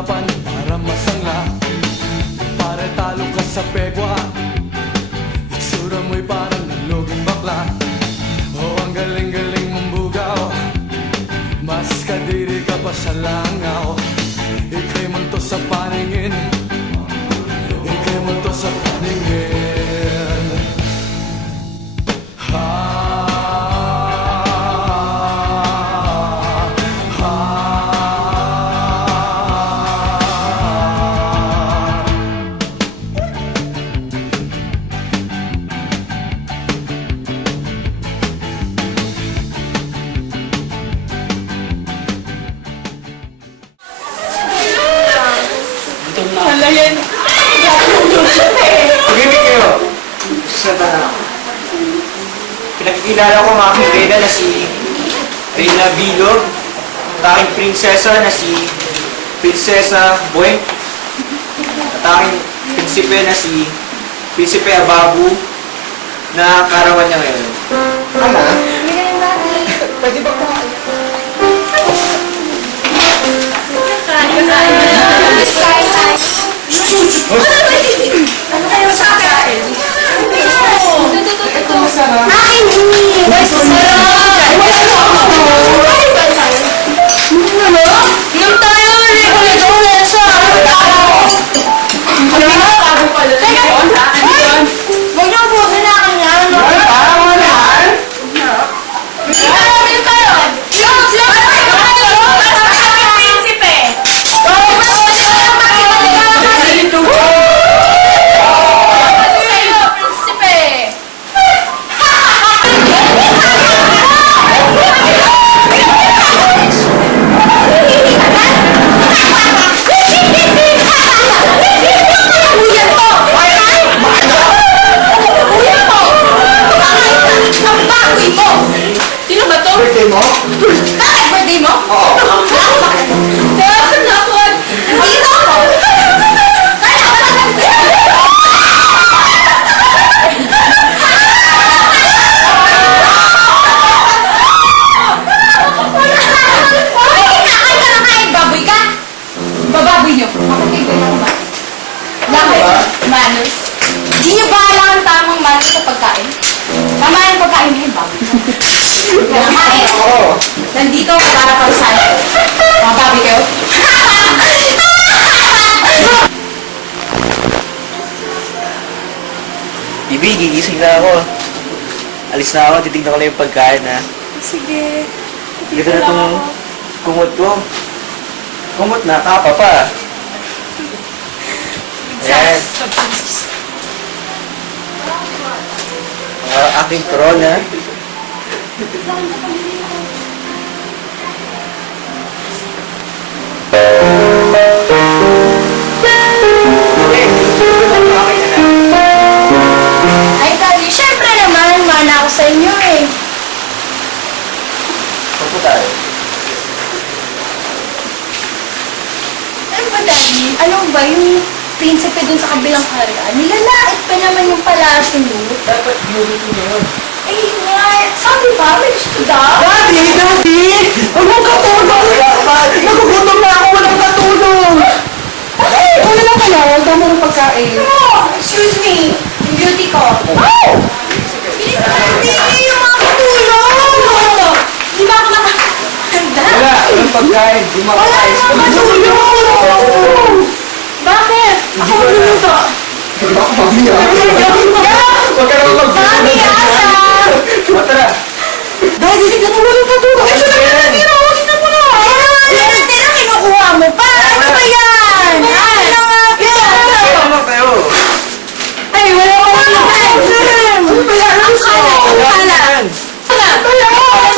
laban para masangla. Pare talo ka sa pegwa, itsura mo'y parang naluging bakla. Oh, ang galing-galing mong bugaw, mas kadiri ka pa sa langaw. Ika'y multo sa paningin, ika'y multo sa paningin. Halayan! Pag-ibig kayo! Sa tanong. Pinakikilala ko ang aking Reyna na si Reyna Bilog, at aking prinsesa na si Prinsesa Bueng, at aking prinsipe na si Prinsipe Ababu na karawan niya ngayon. Ama? Pwede ba po? Ano kayo sa akin? Ito masarap. Akin hindi! Masarap! Ano? Inom tayo! Ito na siya! Ano na? Bago pala. Teka! Huwag niyo po sinakan yan! Parang wala! Inom tayo! Sino ba to? Birthday mo? Bakit birthday mo? Oo. Nakon! Dito ako! Baboy ka? Bababoy niyo. Makakaiba na ako ba? Bakit? Manners. Hindi niyo ba alam ang tamang manners sa pagkain? Tama yung pagkain niyo, baboy. Kumain. Oo. Nandito ako para pausan. Mga baboy kayo. Bibi, gigising na ako. Alis na ako, titignan ko lang yung pagkain, ha? Sige. Ganda na itong kumot ko. Kumot na, kapa pa. Ayan. Aking corona. Ay, Daddy, syempre naman, mana ako sa inyo eh. Papo tayo. Ano ba, Daddy? Ano ba yung prinsipe dun sa kabilang karya? Nilalait pa naman yung palasyo mo. Dapat beauty mo yun. Ay, nga, sabi ba, may gusto daw? Daddy! Daddy! Huwag mong katulong! Nagugutom na ako! Walang katulong! Ay, wala na pala. Huwag daw mo ng pagkain. Oh, excuse me, yung beauty ko. Oh! Bilis na, Daddy, yung mga katulong! Di ba ako nakahanda? Wala! Walang pagkain! Di Wala makakain. yung mga katulong! Bakit? Ako magluluto. Hindi ako pamilya. Huwag ka naman Mami, asa! Matara! Daddy, tignan mo